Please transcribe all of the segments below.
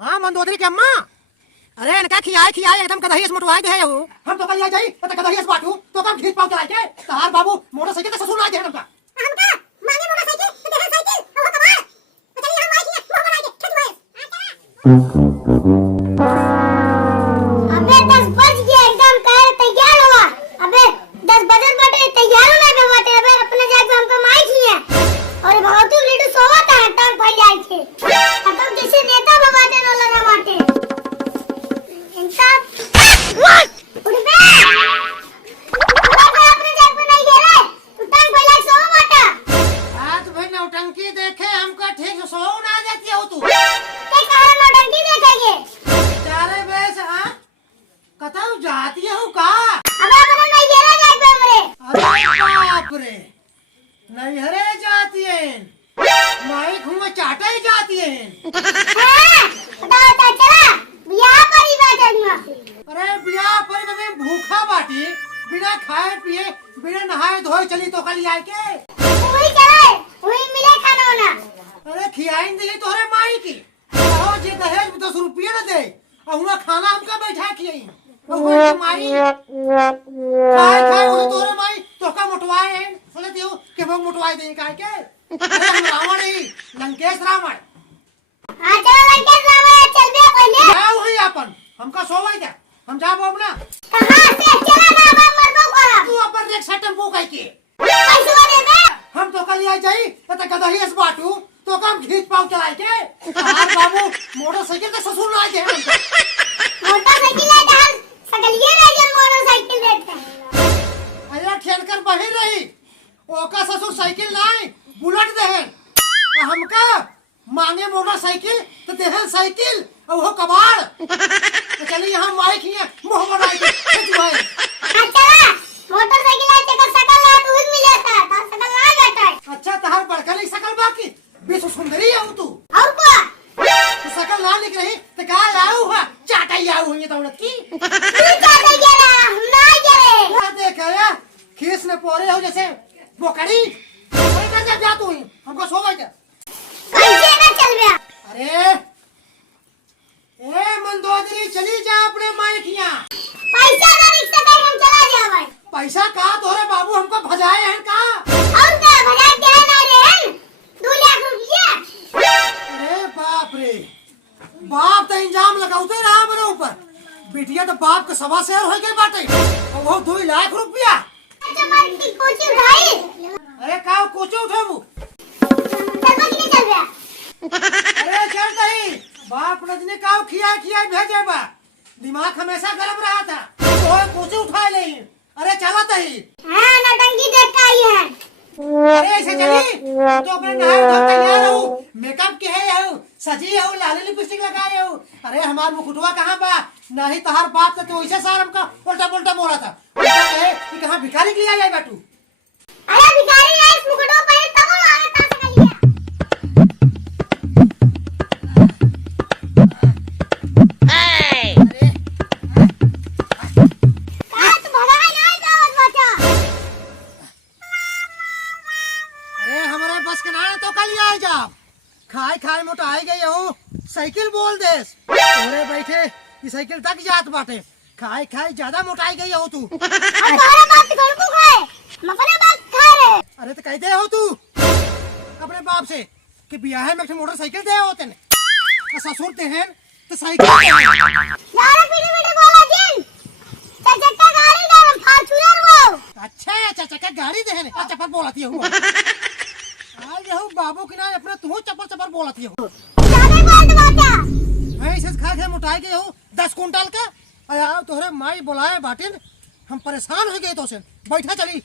हाँ मंदोदरी के अम्मा। अरे इनका खियाए एकदम कदहिया से मोटवाए दे हो। हम तो कल आ जाई तो कदहिया से बाटू तो कम खींच पाऊ चला के तार बाबू मोटरसाइकिल का ससुर आ दे हमका। हमका मांगे मोटरसाइकिल तो देहन साइकिल और वो कबाड़ तो चलिए हम आई थी वो बना के खेत में। अबे 10 बज गए एकदम कह तैयार हुआ। अबे 10 बजे बटे तैयार होना पे बाटे। अबे अपने जाके हमको माई थी है और बहुत लीडू सोवता है टांग फैल जाई थे एकदम जैसे नेता बाटे न लगा बाटे इनका उठ बे अपने जाके नहीं गेले तू टांग फैला सो बाटा। आज भाई नौटंकी देखे हमका ठीक सो ना जाती हो तू ते कहे नौटंकी देखेगे चारे बेस। हां कताऊ जाती हो का। अबे अपने नहीं गेले जाके हमरे। अरे बाप रे नैहरे जाती है माई घूम चाटा ही जाती है। हां बता चला बियाह परी बाटे। अरे बियाह पर में भूखा बाटी बिना खाए पिए बिना नहाए धोए चली तो कल आए के वही चले वही मिले खाना ना। अरे खियाई दे तोरे माई की आओ जे दहेज 10 रुपया न दे और हुआ खाना हमका बैठा खियाई और वो माई खाए वो तोरे माई तो का मोटवाए हैं बोले दियो के वो मोटवाए दे काहे के। अरे हम रावण ही लंकेश रावण। हां चलो लंकेश रावण चल बे पहले जाओ ही अपन हमका सोवाई दे हम जाबो अपना। कहां से चला ना अब मरबो करा तू अपन एक टेम्पो काहे के पैसा दे दे। हम तो कल आ जाई त गदही से बाटू तो कम खींच पाऊ चलाए के तार बाबू मोटरसाइकिल का ससुर ना दे मोटरसाइकिल ले डाल सकलिए रे जो मोटरसाइकिल देते हैं। अरे ठेल कर बही रही ओका ससुर साइकिल लाए बुलेट देहन हमका मांगे मोटरसाइकिल तो देहन साइकिल और वो कबाड़ तो चलिए हम माइक ही मुंह बनाए के भाई। हां चला मोटरसाइकिल आते का सकल ला तू ही मिले था ता सकल ला जाता। अच्छा तहार बड़का नहीं सकल बाकी विश्व सुंदरी है तू और को तो सकल ना निक रही तो का आऊ है चाटा ही आऊ है दौलत की तू चाहते गेला हम ना गेले क्या देखा है खीस ने पोरे हो जैसे बोकड़ी कोई कर जा तू ही हमको सोवा दे कैसे ना चल गया। अरे ए मंदोदरी चली जा अपने माइकिया पैसा ना रिक्शा का हम चला जावे। पैसा का तोरे बाबू हमको भजाए हैं का। और का भजा दे ना रे 2 लाख रुपया। अरे बाप रे बाप तो इंजाम लगाउते रहा मेरे ऊपर बिटिया तो बाप के सवा शेर हो गए बाटे और वो 2 लाख रुपया। अच्छा मारी कोची उठाई। अरे का कोचो उठाबू चल बच चल गया। अरे चल दही बाप रजने का खिया भेजे बा दिमाग हमेशा गरम रहा था तो कोचो उठा ले। अरे चला दही हां नटंकी देखता आई है। अरे ऐसे चली तो अपने नहाए धो तैयार हो मेकअप के है हो सजी हो लाली लिपस्टिक लगाए हो। अरे हमार मुकुटवा कहाँ बा नहीं तहार बाप तो वैसे सार हमका उल्टा पुल्टा बोला था उल्टा कहे कि कहाँ भिखारी के लिए आ जाए बाटू। अरे भिखारी है इस मुकुटवा पहले तब आगे ता सकलिए। का तू भगा ना जावत बचा। अरे हमारे बस के ना तो कल आ जा खाए मोटा आई गई हो साइकिल बोल देस अरे बैठे ये साइकिल तक जात बाटे खाए ज्यादा मोटाई गई हो तू। तुम्हारा बाप घर को खाए मफने बात खा रहे। अरे तो कहते हो तू अपने बाप से कि बियाह में मोटरसाइकिल दे होते ने ससुर ते हैं तो साइकिल यार पीड़ी पीड़ी बोला जिन चचक्का गाड़ी का फॉर्च्यूनर वो। अच्छा चक्का गाड़ी दे हैं चप्पल बोलती हो आज हो बाबू की ना अपने तू चप्पल बोलती हो जाने बोल बाटा। मैं इसे खा मोटाई गई हो 10 कुंटल का आया तोहरे माई बुलाए बाटिन हम परेशान हो गए तो से बैठा चली।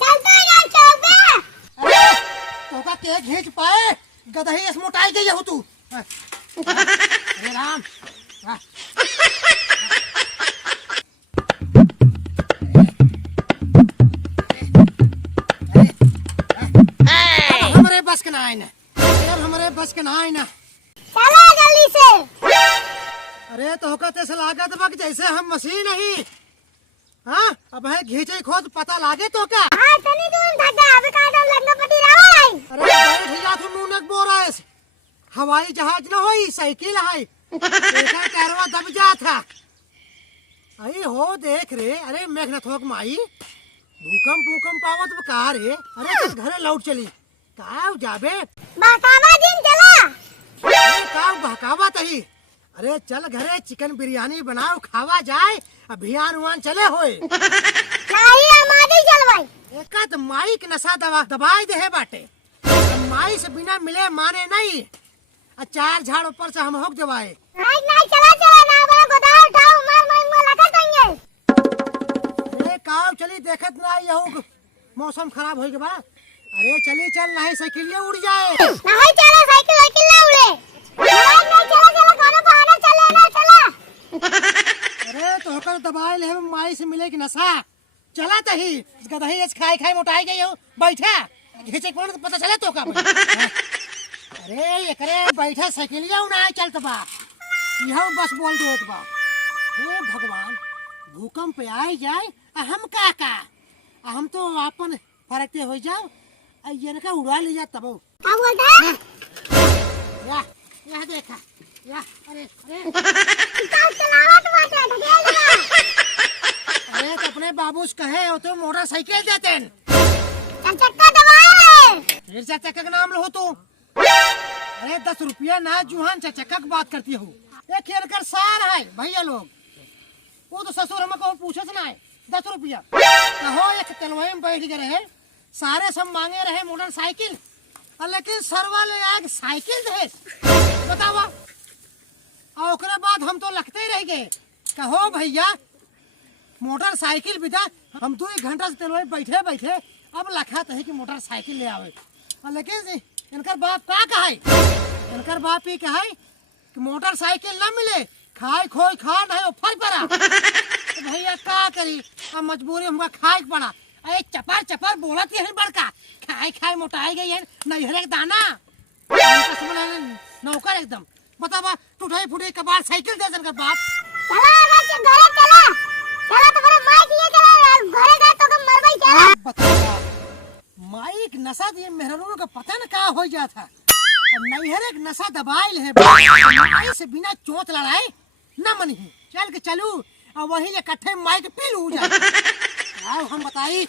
चलता यार चलता। अरे तो का के खींच पाए गदही इस मोटाई गई हो तू। अरे राम हमारे बस के ना आए ना हमारे बस के ना आए ना चला जल्दी से। अरे तो कहते से लागत बक जैसे हम मशीन नहीं हाँ अब है घीचे खोद पता लागे तो क्या हाँ तनी दूर धक्का अबे का दम लगना पड़ी रहा। हवाई जहाज न होई, साइकिल है। एका टायरवा दब जा था। अरे हो देख रे, अरे मेघनाथ होक माई भूकंप आवत का रे। अरे चल घरे लौट चली का जाबे बहकावा दिन चला। अरे का बहकावा तही। अरे चल घरे चिकन बिरयानी बनाओ खावा जाए, अभियान उवान चले होए। नहीं हमारी चलवाई एका तो माई के नशा दबाई दे है बाटे। माई से बिना मिले माने नहीं। चार झाड़ ऊपर से हम होक जवाए। नहीं चला चला ना बड़ा गोदाम उठाओ मार मुंह लगा देंगे। अरे काव चली देखत ना यहू मौसम खराब हो गया। अरे चली चल नहीं साइकिल उड़ जाए। नहीं चला साइकिल ना उड़े। नहीं चला कोनो बहाना चले ना चला। अरे तो होकर दबाए ले माई से मिले कि नशा चला तही इसका दही खाई मोटाई गई हो। बैठा घिचे कौन पता चले तो का। अरे एकरे बैठा साइकिलिया उड़ा चलत बा। यह बस बोल देत बा। हे भगवान भूकंप आए जाए हम का हम तो अपन फरकते हो जाओ। इनका उड़ा ले जा तब क्या बोलता है? या देखा या अरे चलावत बाटे ढकेल दे। अरे तो अपने बाबू से कहे हो तो मोटरसाइकिल देते चक्का दबाए। फिर चक्का का नाम लो तू। अरे 10 रुपया ना जुहान चक्का की बात करती हो। ये खेल कर सार है भैया लोग। वो तो ससुर हमको पूछे ना है 10 रुपया कहो। एक तलवाई में बैठ गए रहे सारे सब मांगे रहे मोटरसाइकिल, लेकिन सर वाले आग साइकिल दे बतावा। और ओकरे बाद हम तो लगते ही रह गए कहो भैया मोटरसाइकिल बिदा। हम 2 घंटा से तलवाई बैठे बैठे अब लखत है कि मोटरसाइकिल ले आवे। लेकिन इनकर बाप का कहे, इनकर बाप ही कहे कि मोटरसाइकिल न मिले खाए खोई खा नहीं फल पड़ा। तो भैया का करी अब मजबूरी हमका खाए पड़ा। अरे चपर बोलत है बड़का खाए मोटाई गई है नहीं हरे दाना नौकर एकदम बतावा टूटाई फूटी कबाड़ साइकिल दे इनकर बाप। चला घरे चला तो मेरे माई दिए चला घरे गए तो कम मरबई चला। बतावा माइक नशा दिए मेहरानों का पता न का हो जा था। अब नैहर एक नशा दबाइल है माई से बिना चोट लड़ाए न मन ही चल के चलू और वही इकट्ठे माइक पी लू जा। हम बताई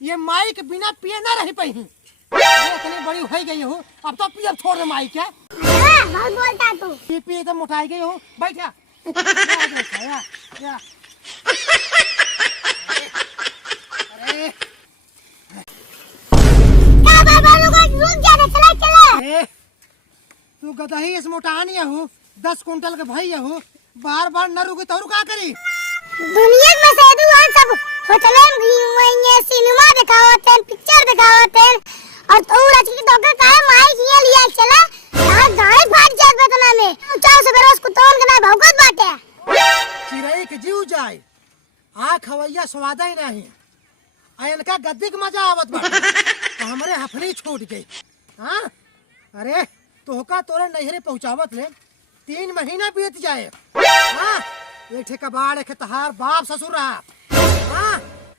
ये माइक बिना पिए न रह पाई। इतनी बड़ी हो गई हूँ अब तो पी अब छोड़ दे माइक क्या बहुत बोलता तू। पी एकदम मोटाई गई हूँ बैठा या। अरे तू गदही इस मोटानी हूँ 10 कुंटल के भैया हूँ बार न रुके तो क्या करी। दुनिया में से दुआन सब होटल में सिनेमा दिखावते हैं पिक्चर दिखावते हैं और तू रच की डॉक्टर का माइक ये लिया चला तार गाड़ी फाट जाए बेतना में चाव से बेरोज कुतौन के ना भौगत बाटे। चिड़ै के जीव जाए आ खवैया स्वादा ही नहीं। इनका गद्दी के मजा आवत बा तो हमरे हफनी छूट गई। हाँ अरे तोहका तोरे नैहरे पहुँचावत ले 3 महीना बीत जाए। हाँ एक ठे कबाड़ एक तहार बाप ससुर रहा। हाँ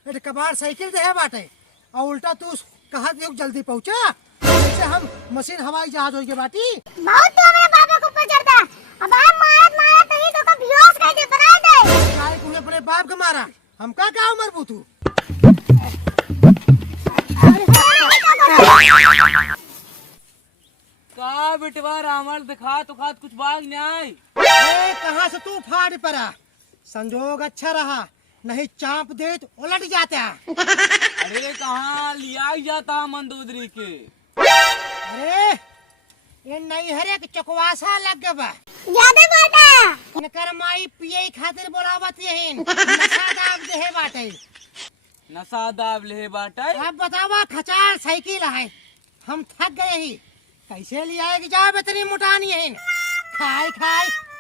एक कबाड़ साइकिल दे है बाटे और उल्टा तू कहा जल्दी पहुँचा जैसे हम मशीन हवाई जहाज हो गए बाटी। बहुत तो मेरे बाबा को ऊपर चढ़ता अब आप मारत तो ही तो का बेहोश कर दे बना दे। काय तूने अपने बाप के मारा हम का मरबू तू। का बिटवा रावण दिखा तो खात कुछ बाग नहीं। कहाँ से तू फाड़ पड़ा संजोग अच्छा रहा नहीं चाप दे तो उलट जाता। अरे कहाँ लिया ही जाता मंदोदरी के। अरे ये नैहर एक चकवासा लग गया बा ज्यादा बोलता इनकर माई पिए खातिर बोलावत यहीन नशा दाब दे बाटे। नशा दाब ले बाटे। अब बतावा खचार साइकिल है हम थक गए ही कैसे ले आएगी जाओ इतनी मोटानी है। खाए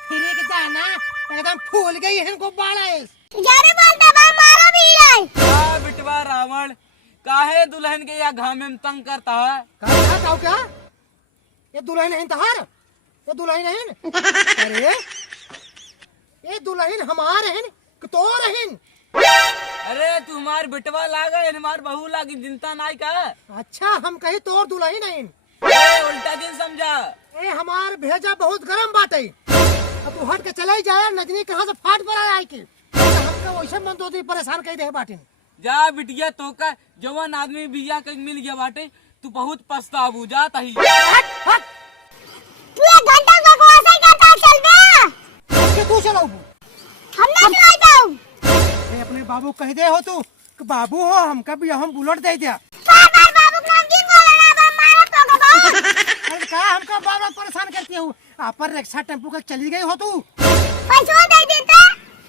फिर एक दाना एकदम फूल गई है इनको बाड़ा। ज्यादा बोलता बा मारो भी लाई। का बिटवा रावण काहे दुल्हन के या घामे में तंग करता है। क्या ये दुल्हन है तहार ये दुल्हन है। अरे ये दुल्हन हमार है तो रहन। अरे तुम्हार बिटवा लागा हमार बहू लागी चिंता नहीं का। अच्छा हम कहे तोर दुल्हन है उल्टा दिन समझा। ए हमार भेजा बहुत गरम बाटे। अब तू हट के चले जाए, नजनी कहाँ से फाट पर आए के हमका वैसे मन तो परेशान कर दे बाटे। जा बिटिया तो का जवान आदमी बिया के मिल गया बाटे, तू बहुत पछताबू जा तही। हट हट तू एक घंटा बकवास ही करता चल बे। के तू चलाऊ हम ना चलाता हूं। ए अपने बाबू कह दे हो तू कि बाबू हो हमका भी हम बुलेट दे दिया। बार बाबू का नाम क्यों बोलना बा मारा तो का अरे का हमका बार बार परेशान करती हो। पर रिक्शा टेम्पू का चली गई हो तू। पैसा दे देता।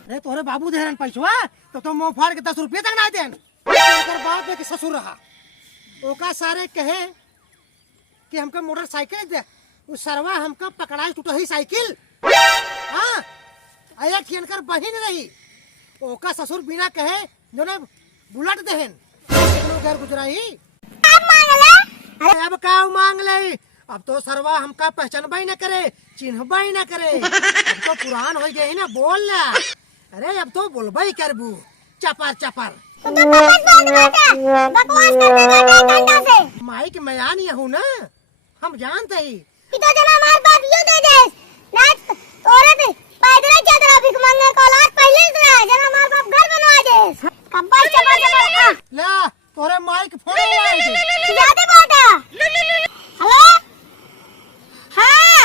अरे तोरे बाबू दे रहे पैसवा तो मुंह फाड़ के 10 रुपये तक ना देन। ओकर बाप के ससुर रहा ओका सारे कहे कि हमका मोटरसाइकिल दे, उस सरवा हमका पकड़ाई टूटही साइकिल। हाँ आया खियनकर बहिन रही ओका ससुर बिना कहे जो ने बुलेट देहन घर गुजराई। अब मांगला अरे अब का मांग ले, अब तो सरवा हमका पहचानबा ही न करे, चिन्हबा ही न करे। अब तो पुरान हो गई ना बोल ना। अरे अब तो बोलबा ही करबू चपर चपर। तो बकवास करते घंटा से माई के मयान ये हूँ ना हम जानते ही। तो जना हमारे बाप यूं दे दे ना औरत पैदल चल रहा भिख मांगने को औलाद पहले से रहा जना हमारे बाप घर बनवा दे। कब्बल चपर ले तोरे माई के फोन आए थे। ज्यादा बात है। हेलो हाँ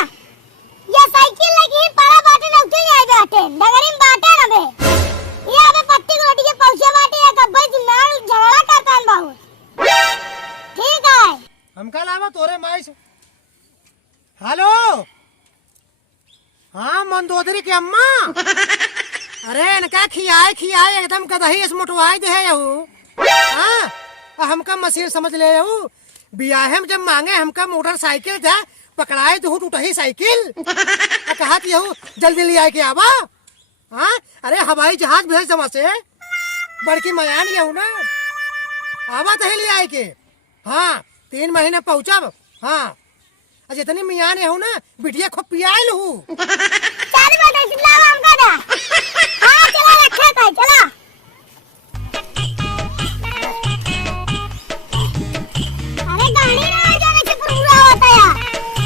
ये साइकिल लगी पारा बाटे न उठे जाए बाटे डगरी में बाटे ना बे ये अबे पत्ती को रोटी के पौछे बाटे या कब्बल जिन्नाल झगड़ा करता है बहुत। ठीक है हमका लावा तोरे माई से। हेलो हाँ मंदोदरी की अम्मा। अरे इनका खियाए खियाए एकदम कदही इस मोटवाई दे है यहू। हाँ हमका मशीन समझ ले यहू। बियाहे में जब मांगे हमका मोटरसाइकिल था पकड़ाए तो टूटही साइकिल। कहा कि यहू जल्दी ले आए के आवा। हाँ अरे हवाई जहाज भेज जमा से बड़की मयान यहू ना आवा तही ले आए के। हाँ 3 महीने पहुँचब। हाँ जितनी मियान यहू ना बिटिया खूब पियाल हूँ। सारी बात है लावा हमका दा।